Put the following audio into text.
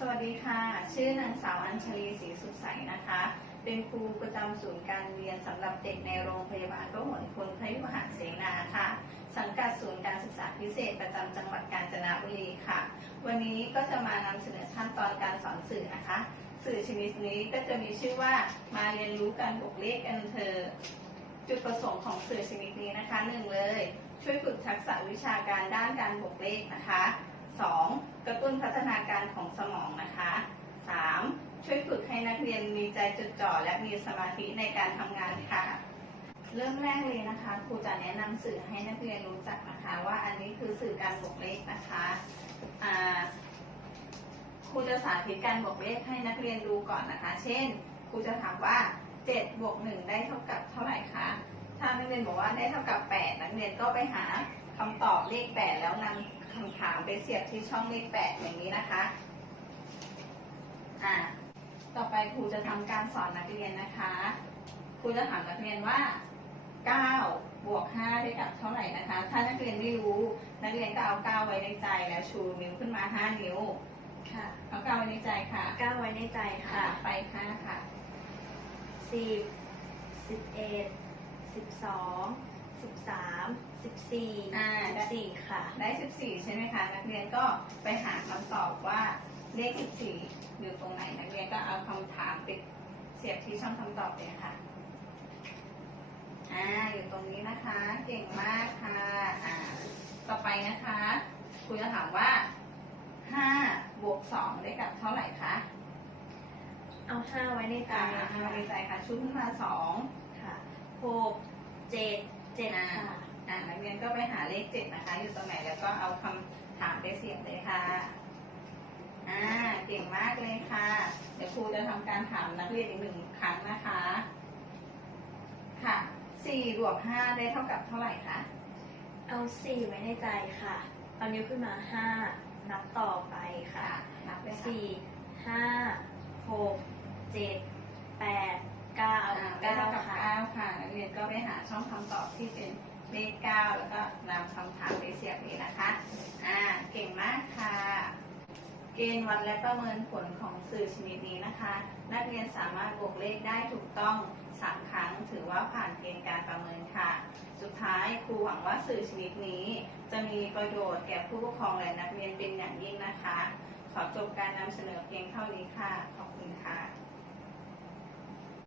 สวัสดีค่ะ ชื่อนางสาวอัญชลีศรีสุขใสนะคะ เป็นครูประจำศูนย์การเรียนสำหรับเด็กในโรงพยาบาลพระหลพลพยุหเสนาค่ะ สังกัดศูนย์การศึกษาพิเศษประจำจังหวัดกาญจนบุรีค่ะ วันนี้ก็จะมานำเสนอขั้นตอนการสอนสื่อนะคะ สื่อชนิดนี้ก็จะมีชื่อว่ามาเรียนรู้การบวกเลขกันเธอจุดประสงค์ของสื่อชนิดนี้นะคะหนึ่งเลย ช่วยฝึกทักษะวิชาการด้านการบวกเลขนะคะ กระตุ้นพัฒนาการของสมองนะคะ 3. ช่วยฝึกให้นักเรียนมีใจจดจ่อและมีสมาธิในการทำงานค่ะ เริ่มแรกเลยนะคะครูจะแนะนำสื่อให้นักเรียนรู้จักนะคะ ว่าอันนี้คือสื่อการบวกเลขนะคะครูจะสาธิตการบวกเลขให้นักเรียนดูก่อนนะคะ เช่น ครูจะถามว่า7บวก1ได้เท่ากับเท่าไหร่คะ ถ้านักเรียนบอกว่าได้เท่ากับ 8 นักเรียนก็ไปหาคำตอบเลข 8 แล้วนำคำถามไปเสียบที่ช่องเลข8อย่างนี้นะคะ อ่า ต่อไปครูจะทำการสอนนักเรียนนะคะ ครูจะถามนักเรียนว่า9บวก5ได้กับเท่าไหร่นะคะ ถ้านักเรียนไม่รู้ นักเรียนก็เอา9ไว้ในใจแล้วชูนิ้วขึ้นมา5นิ้ว ค่ะ เอา9ไว้ในใจค่ะก้าวไว้ในใจค่ะค่ะไป5ค่ะสิบสิบเอ็ดสิบสอง สิบสามสิบสี่อ่า สิบสี่ค่ะ ได้ 14 ใช่ไหมคะ นักเรียนก็ไปหาคำตอบว่าเลข 14 อยู่ตรงไหน นักเรียนก็เอาคำถามไปเสียบที่ช่องคำตอบเลยค่ะ อ่า อยู่ตรงนี้นะคะ เก่งมากค่ะ อ่า ต่อไปนะคะครูจะถามว่า 5 บวก 2 ได้กับเท่าไหร่คะ เอาห้าไว้ในใจอ่าค่ะเอาในใจค่ะชูขึ้นมา 2 ค่ะหกเจ็ด เจ็ดอ่าค่ะอ่านักเรียนก็ไปหาเลข7นะคะ อยู่ตรงไหนแล้วก็เอาคำถามไปเสียบเลยค่ะอ่าเก่งมากเลยค่ะ เดี๋ยวครูจะทำการถามนักเรียนอีกหนึ่งครั้งนะคะ ค่ะ4บวก5ได้เท่ากับเท่าไหร่คะเอาสี่ไว้ในใจค่ะเอานิ้วขึ้นมาห้านับต่อไปค่ะนับเลยค่ะสี่ห้าหกเจ็ดแปดเก้าอ่าได้เก้าเท่ากับค่ะ9ค่ะ นก็ไปหาช่องคำตอบที่เป็นเลข9แล้วก็นำคำถามไปเสียบเลยนะคะ อ่า เก่งมากค่ะ เกณฑ์วัดและประเมินผลของสื่อชนิดนี้นะคะ นักเรียนสามารถบวกเลขได้ถูกต้อง3ครั้ง ถือว่าผ่านเกณฑ์การประเมินค่ะ สุดท้ายครูหวังว่าสื่อชนิดนี้ จะมีประโยชน์แก่ผู้ปกครองและนักเรียนเป็นอย่างยิ่งนะคะ ขอจบการนำเสนอเพียงเท่านี้ค่ะ ขอบคุณค่ะ